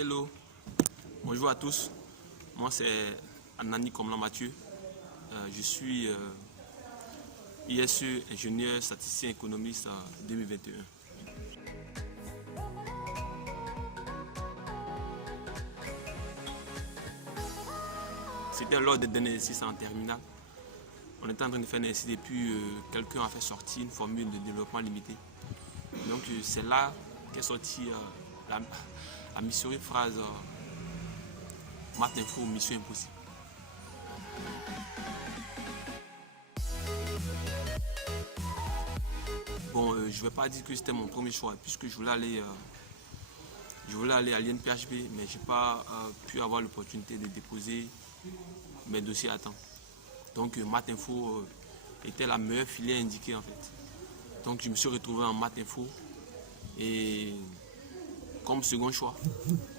Hello, bonjour à tous. Moi c'est Anani Komlan Mathieu. Je suis ISE, ingénieur statisticien économiste 2021. C'était lors des derniers exercices en terminale. On était en train de faire un exercice et puis quelqu'un a fait sortir une formule de développement limité. Donc c'est là qu'est sortie la mysérieuse phrase maths info, mission impossible. Bon, je ne vais pas dire que c'était mon premier choix puisque je voulais aller à l'INPHB, mais je n'ai pas pu avoir l'opportunité de déposer mes dossiers à temps. Donc maths info était la meilleure filière indiquée en fait. Donc je me suis retrouvé en maths info et comme second choix,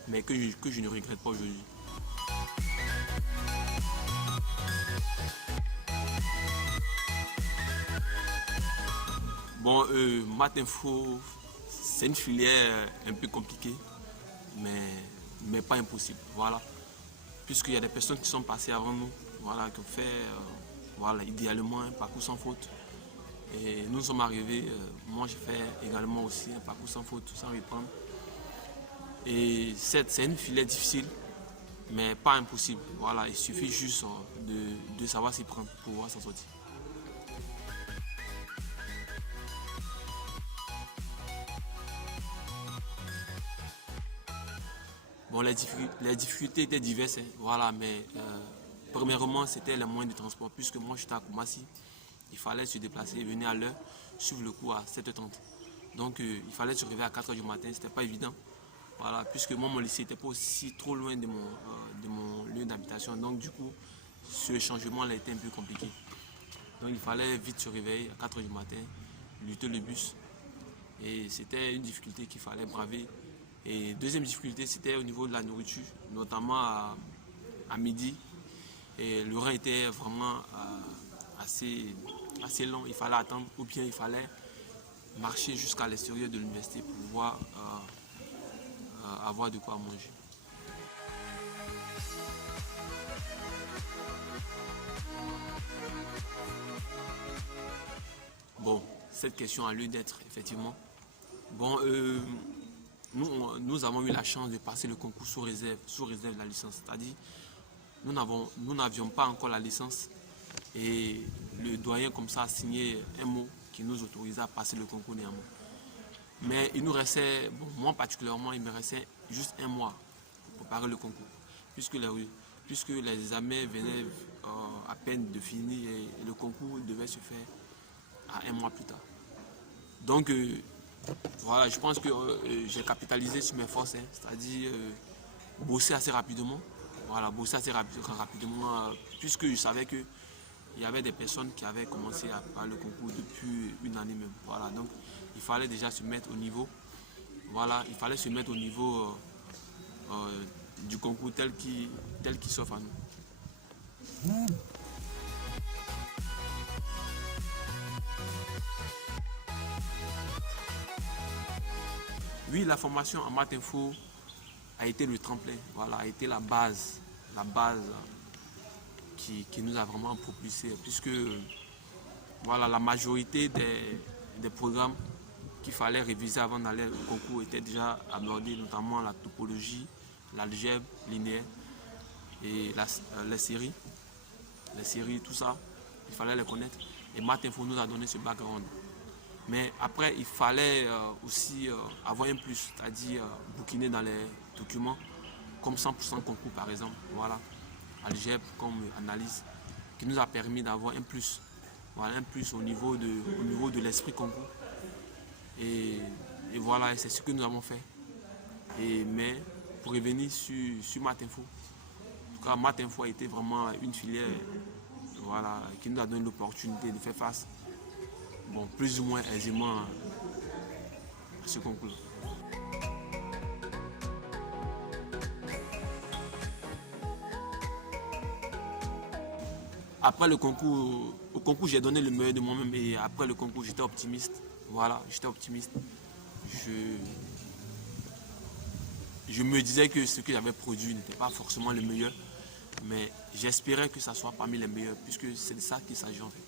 mais que je ne regrette pas aujourd'hui. Bon, maths info, c'est une filière un peu compliquée, mais pas impossible. Voilà. Puisqu'il y a des personnes qui sont passées avant nous, voilà, qui ont fait voilà, idéalement un parcours sans faute. Et nous sommes arrivés, moi j'ai fait également aussi un parcours sans faute, sans reprendre. Et c'est une filière difficile, mais pas impossible. Voilà, il suffit juste de savoir s'y prendre pour pouvoir s'en sortir. Bon, les difficultés étaient diverses, hein, voilà, mais premièrement, c'était les moyens de transport, puisque moi j'étais à Koumassi, il fallait se déplacer, venir à l'heure, suivre le cours à 7h30. Donc il fallait se réveiller à 4h du matin, c'était pas évident, voilà, puisque moi mon lycée n'était pas aussi trop loin de mon lieu d'habitation, donc du coup, ce changement-là était un peu compliqué. Donc il fallait vite se réveiller à 4h du matin, lutter le bus, et c'était une difficulté qu'il fallait braver. Et deuxième difficulté, c'était au niveau de la nourriture, notamment à midi. Et le rein était vraiment assez long. Il fallait attendre ou bien il fallait marcher jusqu'à l'extérieur de l'université pour pouvoir avoir de quoi manger. Bon, cette question a lieu d'être, effectivement. Bon, nous avons eu la chance de passer le concours sous réserve de la licence. C'est-à-dire, nous n'avions pas encore la licence et le doyen comme ça a signé un mot qui nous autorisait à passer le concours néanmoins. Mais il nous restait, bon, moi particulièrement, il me restait juste un mois pour préparer le concours. Puisque les examens venaient à peine de finir et le concours devait se faire à un mois plus tard. Donc, voilà, je pense que j'ai capitalisé sur mes forces, hein, c'est-à-dire bosser assez rapidement. Voilà, bosser assez rapidement, puisque je savais qu'il y avait des personnes qui avaient commencé à faire le concours depuis une année même. Voilà, donc il fallait déjà se mettre au niveau. Voilà, il fallait se mettre au niveau du concours tel qu'il s'offre à nous. Oui, la formation en maths info a été le tremplin, voilà, a été la base qui nous a vraiment propulsé, puisque voilà, la majorité des programmes qu'il fallait réviser avant d'aller au concours étaient déjà abordés, notamment la topologie, l'algèbre linéaire et les séries, tout ça, il fallait les connaître. Et maths info nous a donné ce background. Mais après, il fallait aussi avoir un plus, c'est-à-dire bouquiner dans les documents, comme 100% concours par exemple, voilà, algèbre comme analyse, qui nous a permis d'avoir un plus, voilà, un plus au niveau de l'esprit concours. Et voilà, c'est ce que nous avons fait. Mais pour revenir sur maths info, en tout cas, maths info a été vraiment une filière, voilà, qui nous a donné l'opportunité de faire face, bon, plus ou moins aisément à ce concours. Après le concours, au concours j'ai donné le meilleur de moi-même et après le concours j'étais optimiste. Voilà, j'étais optimiste. je me disais que ce que j'avais produit n'était pas forcément le meilleur, mais j'espérais que ça soit parmi les meilleurs, puisque c'est de ça qu'il s'agit en fait.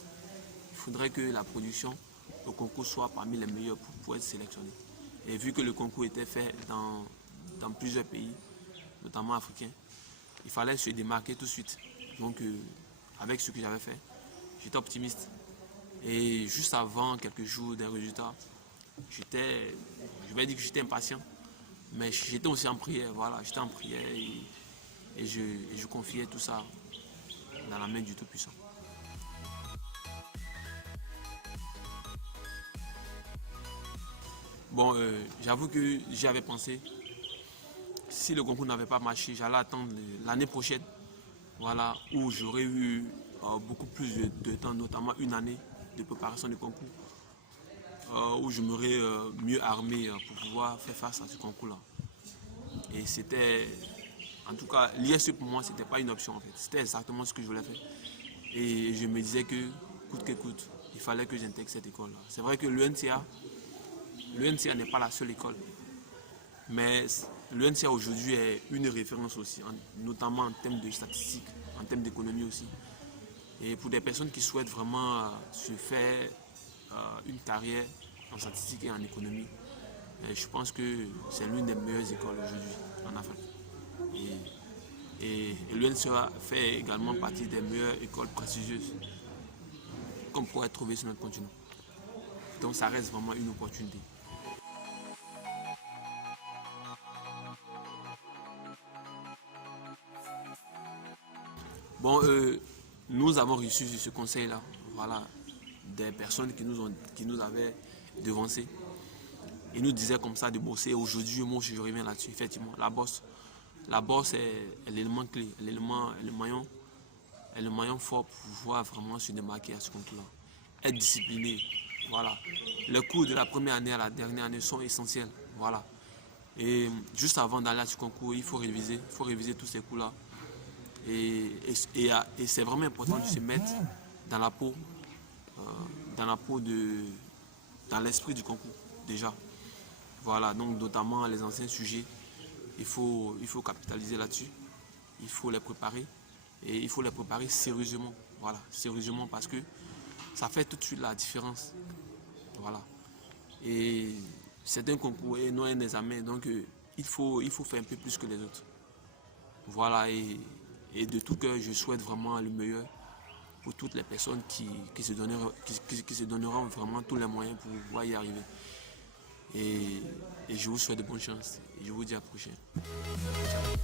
Il faudrait que la production au concours soit parmi les meilleurs pour être sélectionné. Et vu que le concours était fait dans plusieurs pays, notamment africains, il fallait se démarquer tout de suite. Donc, avec ce que j'avais fait, j'étais optimiste. Et juste avant quelques jours des résultats, je vais dire que j'étais impatient, mais j'étais aussi en prière. Voilà, j'étais en prière et je confiais tout ça dans la main du Tout-Puissant. Bon, j'avoue que j'y avais pensé. Si le concours n'avait pas marché, j'allais attendre l'année prochaine, voilà, où j'aurais eu beaucoup plus de temps, notamment une année de préparation de concours, où je m'aurais mieux armé pour pouvoir faire face à ce concours-là. Et c'était, en tout cas, l'ISE pour moi, c'était pas une option en fait. C'était exactement ce que je voulais faire. Et je me disais que, coûte que coûte, il fallait que j'intègre cette école-là. C'est vrai que l'UNCA n'est pas la seule école. Mais l'UNCA aujourd'hui est une référence aussi, notamment en termes de statistiques, en termes d'économie aussi. Et pour des personnes qui souhaitent vraiment se faire une carrière en statistique et en économie, je pense que c'est l'une des meilleures écoles aujourd'hui en Afrique. Et l'UNCA fait également partie des meilleures écoles prestigieuses qu'on pourrait trouver sur notre continent. Donc ça reste vraiment une opportunité. Bon, nous avons reçu ce conseil-là, voilà, des personnes qui nous avaient devancés. Ils nous disaient comme ça de bosser. Aujourd'hui, moi, je reviens là-dessus, effectivement. La bosse est l'élément clé, le maillon fort pour pouvoir vraiment se démarquer à ce concours-là. Être discipliné, voilà. Les cours de la première année à la dernière année sont essentiels, voilà. Et juste avant d'aller à ce concours, il faut réviser tous ces cours-là. Et c'est vraiment important de se mettre dans la peau, dans l'esprit du concours, déjà. Voilà, donc notamment les anciens sujets, il faut capitaliser là-dessus, il faut les préparer, et il faut les préparer sérieusement, voilà, sérieusement, parce que ça fait tout de suite la différence, voilà. Et c'est un concours et non un examen, donc il faut faire un peu plus que les autres. Voilà, et de tout cœur, je souhaite vraiment le meilleur pour toutes les personnes qui se donneront vraiment tous les moyens pour pouvoir y arriver. Et je vous souhaite de bonne chance et je vous dis à la prochaine. Ciao.